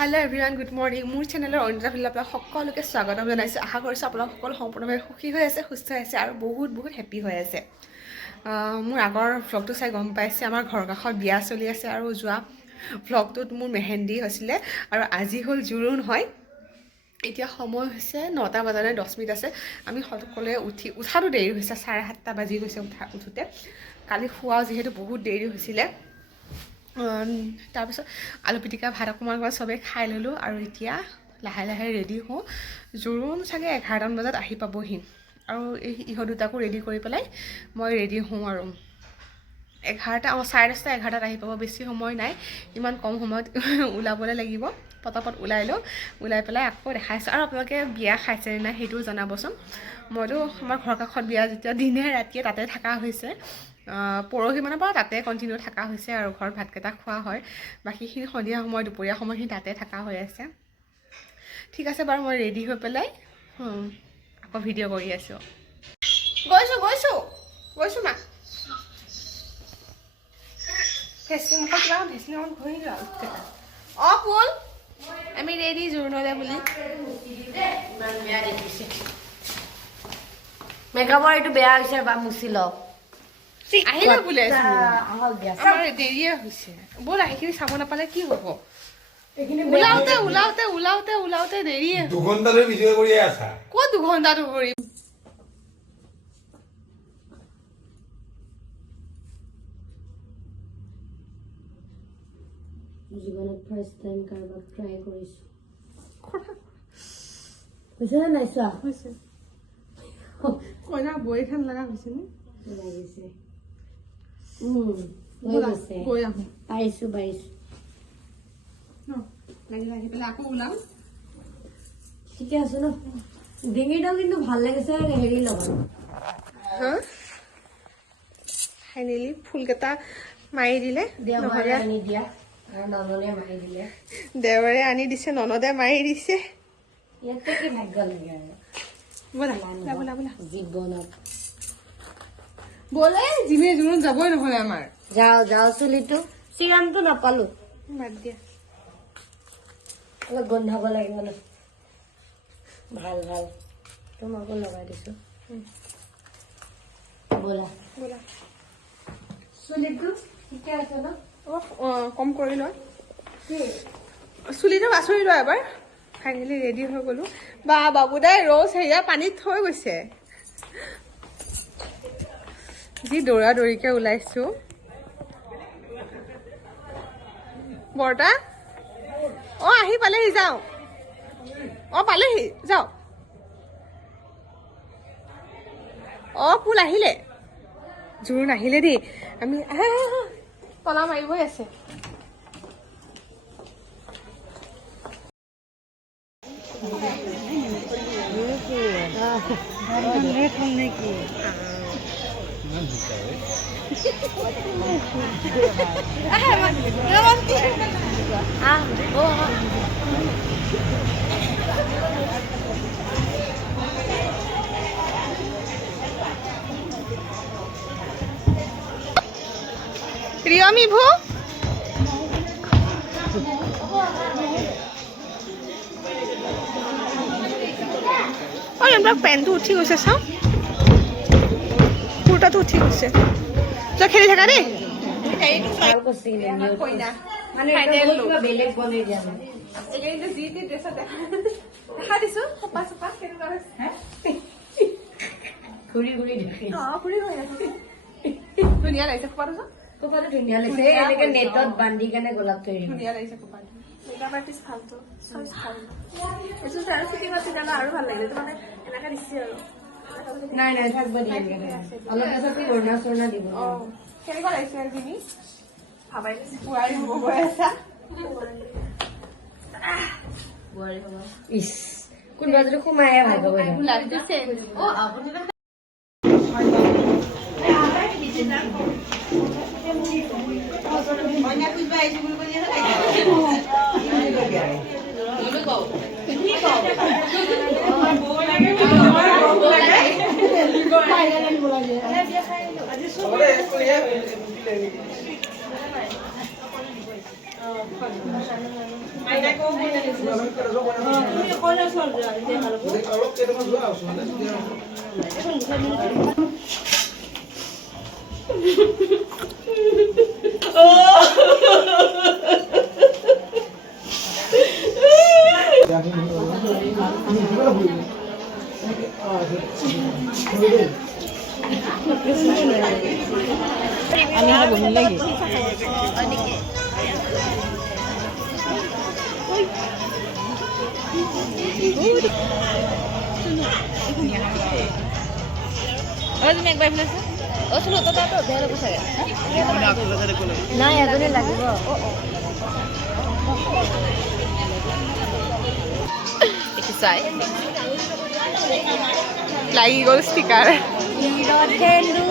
Hello everyone, good morning. মোৰ চেনেলৰ Anita villa আপোনাক সকলোকে স্বাগতম জনাইছোঁ। আশা কৰিছোঁ আপোনালোক সকলো সম্পূৰ্ণভাৱে সুখী হৈ আছে, সুস্থ হৈ আছে আৰু বহুত হেপী হৈ আছে। মোৰ আগৰ ভ্লগটো চাই গম পাইছে আমাৰ ঘৰৰ কাষত বিয়া চলি আছে আৰু যোৱা ভ্লগটোত মোৰ মেহেন্দি হৈছিলে আৰু আজি হ'ল জোৰোণ হয়। এতিয়া সময় হৈছে 9টা বজালৈ 10 মিনিট আছে। আমি সকলোৱে উঠাটো দেৰি হৈছে, 7:30 বাজি গৈছে উঠোতে। কালি খোৱাও যিহেতু বহুত দেৰি হৈছিলে। তাৰপিছত আলু পিটিকা ভাত অকণমান চবেই খাই ল'লোঁ আৰু এতিয়া লাহে লাহে ৰেডি হওঁ। জোৰোণ চাগে 11টামান বজাত আহি পাবহি আৰু ইহঁত দুটাকো ৰেডি কৰি পেলাই মই ৰেডি হওঁ আৰু 10:30 11টাত আহি পাব। বেছি সময় নাই, ইমান কম সময়ত ওলাবলৈ লাগিব। পটাপট ওলাই লওঁ, ওলাই পেলাই আকৌ দেখাইছোঁ। আৰু আপোনালোকে বিয়া খাইছেনে নাই সেইটোও জনাবচোন। মইতো আমাৰ ঘৰৰ কাষত বিয়া যেতিয়া দিনে ৰাতিয়ে তাতে থকা হৈছে। পৰহি মানৰ পৰা তাতে কণ্টিনিউ থকা হৈছে আৰু ঘৰত ভাতকেইটা খোৱা হয়। বাকীখিনি সন্ধিয়া সময় দুপৰীয়া সময়খিনি তাতে থকা হৈ আছে। ঠিক আছে বাৰু, মই ৰেডি হৈ পেলাই আকৌ ভিডিঅ' কৰি আছোঁ। গৈছোঁ মা। ফুল আমি ৰেডি জোৰোণলে বুলি। মেকআপৰ এইটো বেয়া হৈছে বা মুচি লওক। আহিলে বোলে আমাৰ দেৰিয়ে হৈছে। ব'ল সেইখিনি চাব নাপালে কি হ'ব। ওলাওতে দেৰিয়ে। 2 ঘণ্টা ধৰি ভিডিঅ' কৰিয়ে আছা। ক'ত 2 ঘণ্টাটো কৰি জীৱনত ফাৰ্ষ্ট টাইম কাৰোবাক ট্ৰাই কৰিছো। হৈছে নে নাই চোৱা? হৈছে কইনা বৈখান লগা হৈছে নে লাগিছে। গৈ আহোঁ পাৰিছো লাগি পেলাই আকৌ ওলাম। ঠিকে আছে ন? ডিঙিটাও কিন্তু ভাল লাগিছে। হেৰি লগত ফাইনেলি ফুলকেইটা মাৰি দিলে। দেওবাৰে আনি দিয়া আৰু নননে মাৰি দিলে। দেওবাৰে আনি দিছে, ননদে মাৰি দিছে। ইয়াতে কি ভাগ্য লাগে আৰু। ব'লা জীৱনত ব'লে জিমে জোৰোণ যাবই নহ'লে আমাৰ। যাওঁ চুলিটো চিৰামটো নাপালো। বাদ দিয়া, অলপ গোন্ধাব লাগিব ন। ভাল তোমাকো লগাই দিছো। ব'লা চুলিটো ঠিকে আছে ন? কম কৰি লয় চুলিটো বাছৰি লয় এবাৰ। ফাইনেলি ৰেডি হৈ গ'লো। বাবুদাই ৰ'জ হেৰিয়া পানীত থৈ গৈছে। যি দৌৰিকে ওলাইছো। বৰ্তা আহি পালেহি, যাওঁ। পালেহি, যাওঁ। ফুল আহিলে, জোৰোণ আহিলে দেই। আমি তলা মাৰিবই আছে। ৰিয়মি ভু পেনটো উঠি গৈছে, চাওঁ। কুৰ্তাটো উঠি গৈছে। তই খেলি থাকা দেই। বেলেগ বনাই দিয়া ধুনীয়া লাগিছে খোপাটো। খোপাটো ধুনীয়া লাগিছে। এনেকে নেটত বান্ধি কেনে গোলাপ থৈ দিম। ধুনীয়া লাগিছে খোপাটো। নাই থাকিব দিয়ে। অলপ পিছত কৰণা চৰণা দিব। কেনেকুৱা লাগিছে তুমি ভাবাই বোৱাৰী হ'ব গৈ আছা। ইচ কোনোবা যদি সোমায়ে ভাল পাব। নাই এজনী লাগিব চাই লাগি গ'ল ষ্টিকাৰ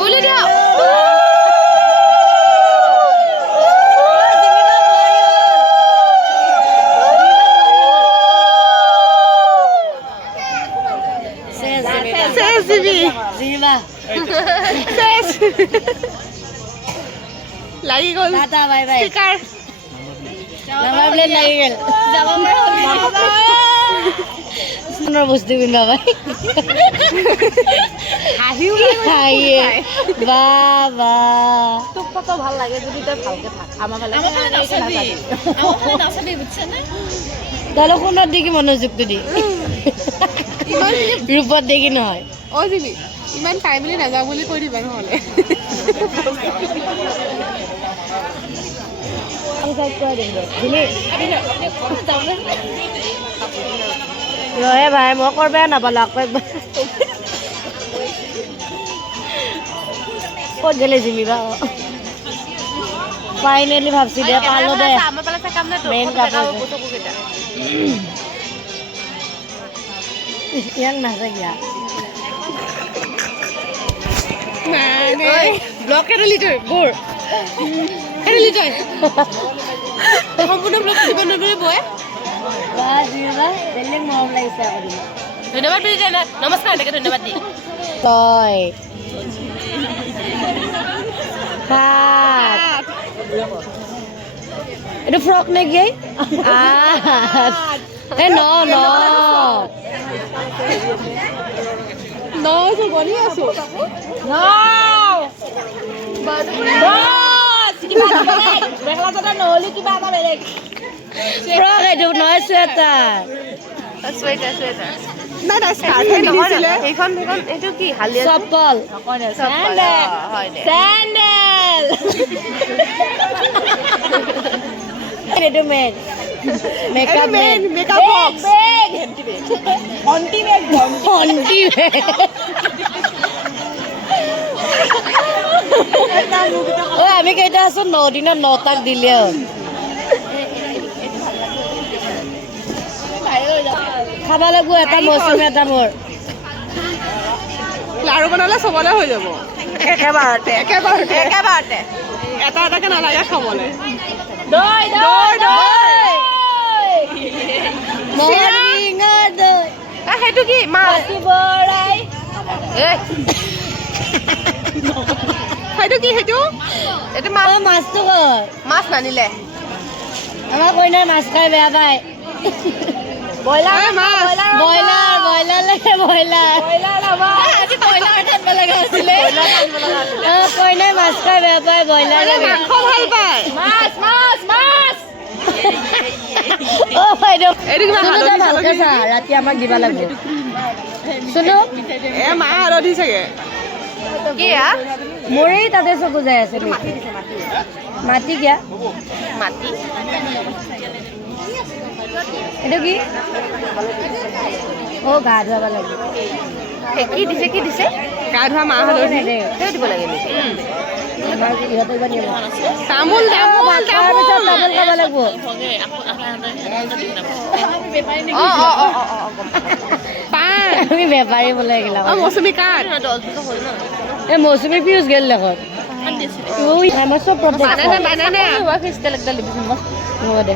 ওলাই দিয়া লাগি গ'ল ষ্টিকাৰ বস্তু কিনবা পাই ভাল লাগে যদি তই ভালকে থাক আমাৰ দলখনত দেখি মনোযোগটো দি ৰূপত দেখি নহয় অ' জিমি ইমান পাই বুলি নাযাওঁ বুলি কৈ দিবা নহ'লে ৰহে ভাই মই কৰবা নাপালো আকৌ একবাৰ ক'ত গেলে জিমিবা ফাইনেলি ভাবছি দে পালো দে মেইন কাপোৰ ইয়াক নাযায় ব্লক এৰি তই বৰ এৰি তই সম্পূৰ্ণ ব্লক দিব নগৰে বয় বেলেগ মৰম লাগিছে ধন্যবাদ বুলি নমস্কাৰ এনেকে ধন্যবাদ দি তই এইটো ফ্ৰক নেকি এ ন বনি আছো মেখেলা চাদৰ নহ'লে কিবা এটা বেলেগ ফ্ৰক এইটো নহয় চুৱেটাৰ নাই নাই স্কাৰ্টহে পিন্ধিছিলে সেইখন এইটো কি হালিয়া চপ্পল চেণ্ডেল এইটো main makeup main makeup box ভণ্টি বেগ ঐ আমি কেইটা আছো 9 দিনত 9টাক দিলে হ'ল খাব লাগিব এটা মৌচুমী এটা মোৰ লাৰু বনালে চবলে হৈ যাব একেবাৰতে এটা এটাকে নালাগে খাবলৈ দৈ সেইটো কি মাছ সেইটো কি সেইটো এইটো মাছ মাছটো কয় মাছ নানিলে আমাৰ কইনাই মাছ খাই বেয়া পায় ব্ৰইলাৰ কইনাই মাছ খাই বেয়া পায় ব্ৰইলাৰ মাংস ভাল পায় অ' বাইদেউ এইটো কিবা হালধি ভালকে চা ৰাতি আমাক দিব লাগিব শুনো এ মা হালধি চাগে কি মোৰেই তাতে চকু যাই আছে মাটি কিয়া মাটি এইটো কি অ' গা ধুৱাব লাগিব কি দিছে গা ধোৱা মা হালধি তেও দিব লাগে নেকি আমাৰ ইহঁতে জানি তামোল ভাত খোৱাৰ পিছত তামোল খাব লাগিব পাণ আমি বেপাৰী বোলে এইগিলা মৌচুমী কাঠ এই মৌচুমী পিউচ গেল দেখোন আমাৰ চব বানানা হ'ব দে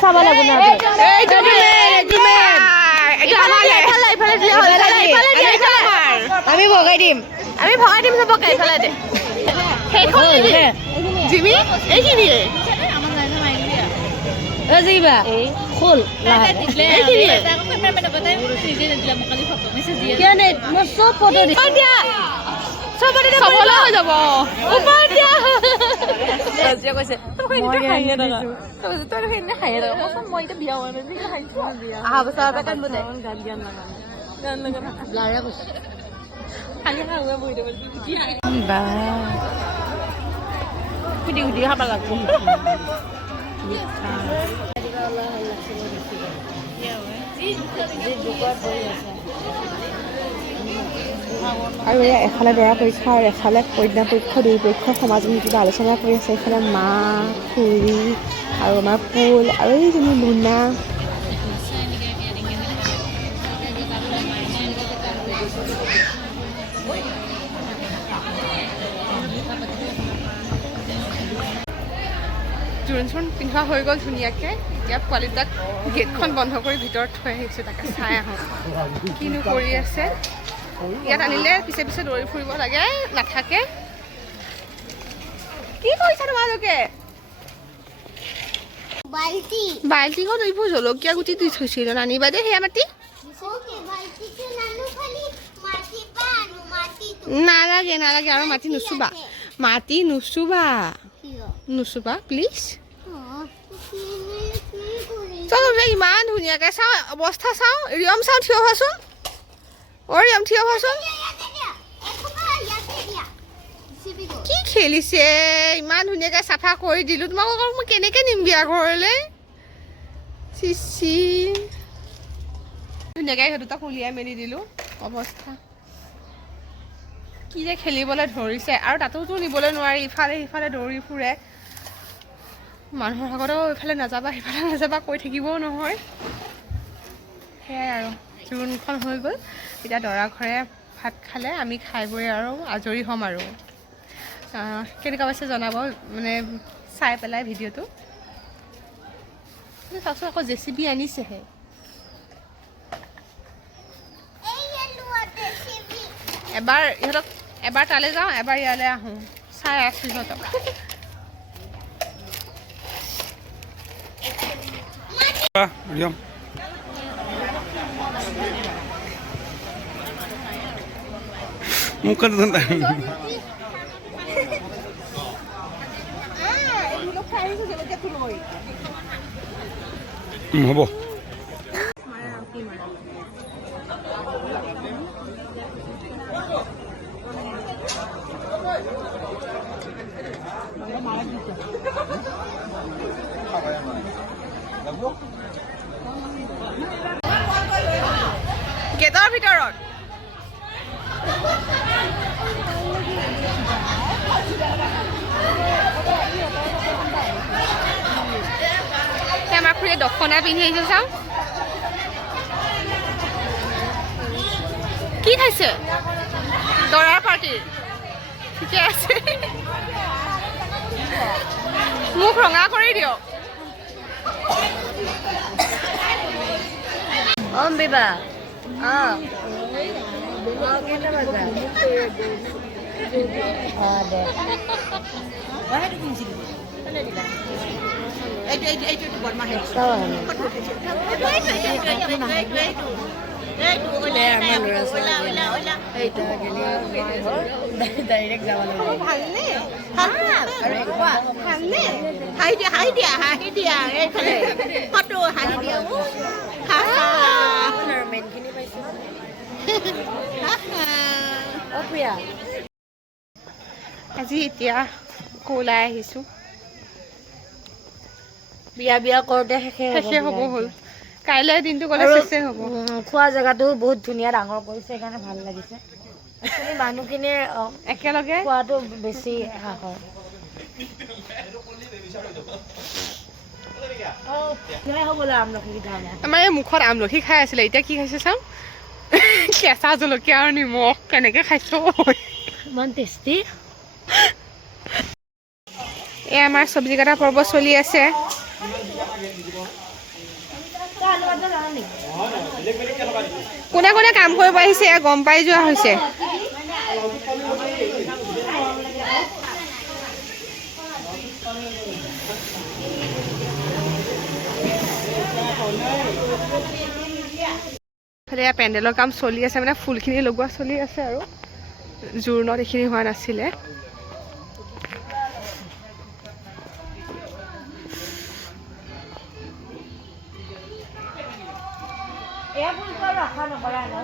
চাব লাগিব না আমি ভগাই দিম চবকে এইফালে দে সেইখন নেকি? জিমি এইখিনিয়ে জিবা খোল এইখিনিয়ে কিয়নে মই চব ফটো দিম দিয়া চবলে হৈ যাব ওপৰ দিয়া কৈছে অহা বছৰ পৰা কান্দ দে লাৰা কৈছে সুধি সুধি খাব লাগিব আৰু এয়া এফালে দৰা পৰীক্ষা আৰু এফালে কন্যা পক্ষ দুই পক্ষৰ সমাজত কিবা আলোচনা কৰি আছে। এইফালে মা খুৰী আৰু আমাৰ পুল আৰু এইজনী লুনা জোৰোণ চোৰোণ পিন্ধোৱা হৈ গ'ল ধুনীয়াকৈ। এতিয়া পোৱালিটাক গেটখন বন্ধ কৰি ভিতৰত থৈ আহিছোঁ, তাকে চাই আহোঁ কিনো কৰি আছে। ইয়াত আনিলে পিছে পিছে দৌৰি ফুৰিব লাগে, নাথাকে। কি কৰিছা তোমালোকে? বাল্টিখন এইবোৰ জলকীয়া গুটি দি থৈছিল, নানিবা দেই সেয়া মাটি। নালাগে নালাগে আৰু মাটি নুচুবা, মাটি নুচুবা, নুচুবা প্লিজ। চবে ইমান ধুনীয়াকৈ চাওঁ, অৱস্থা চাওঁ। ৰিয়ম চাওঁ, থিয় হোৱাচোন। অ' ৰিয়ম থিয় হোৱাচোন। কি খেলিছে, ইমান ধুনীয়াকৈ চাফা কৰি দিলোঁ। তোমালোকক মই কেনেকৈ নিম বিয়া ঘৰলৈ? চিচি ধুনীয়াকৈ সেই দুটাক উলিয়াই মেলি দিলোঁ। অৱস্থা কি যে খেলিবলৈ ধৰিছে, আৰু তাতোতো নিবলৈ নোৱাৰি, ইফালে সিফালে দৌৰি ফুৰে। মানুহৰ আগতেও ইফালে নাযাবা সিফালে নাযাবা কৈ থাকিবও নহয়। সেয়াই আৰু জোৰোণখন হৈ গ'ল। এতিয়া দৰা ঘৰে ভাত খালে, আমি খাই বৈ আৰু আজৰি হ'ম আৰু। কেনেকুৱা পাইছে জনাব, মানে চাই পেলাই ভিডিঅ'টো। চাওকচোন, আকৌ JCB আনিছেহে। এবাৰ ইহঁতক এবাৰ তালৈ যাওঁ, এবাৰ ইয়ালৈ আহোঁ, চাই আছোঁ ইহঁতক। ৰিয়ম মুখত হ'ব। গেটৰ ভিতৰত আমাৰ খুৰীয়ে দখনা পিন্ধি আহিছে, চাওঁ কি খাইছে। দৰাৰ পাৰ্টিৰ ঠিকে আছে, মুখ ৰঙা কৰি দিয়ক। বিবা কেইটা বজা ডাইৰেক্ট যাব আজি এতিয়া ওলাই আহিছোঁ, বিয়া বিয়া কৰোঁতে শেষে হ'ব হ'ল। কাইলৈ দিনটো গ'লে শেষে হ'ব। খোৱা জেগাটো বহুত ধুনীয়া, ডাঙৰ কৰিছে, সেইকাৰণে ভাল লাগিছে। একচুৱেলি মানুহখিনিৰ একেলগে খোৱাটো বেছি হয়। আমাৰ এই মুখত আমলখি খাই আছিলে, এতিয়া কি খাইছে চাওঁ। কেঁচা জলকীয়া আৰু নিমখ কেনেকৈ খাইছো, ইমান টেষ্টি। এই আমাৰ চব্জি কাটা পৰ্ব চলি আছে। কোনে কোনে কাম কৰিব আহিছে গম পাই যোৱা হৈছে। ইফালে এয়া পেণ্ডেলৰ কাম চলি আছে, মানে ফুলখিনি লগোৱা চলি আছে আৰু জোৰোণত এইখিনি হোৱা নাছিলে। এয়া ফুলটো আৰু আশা নকৰা ন।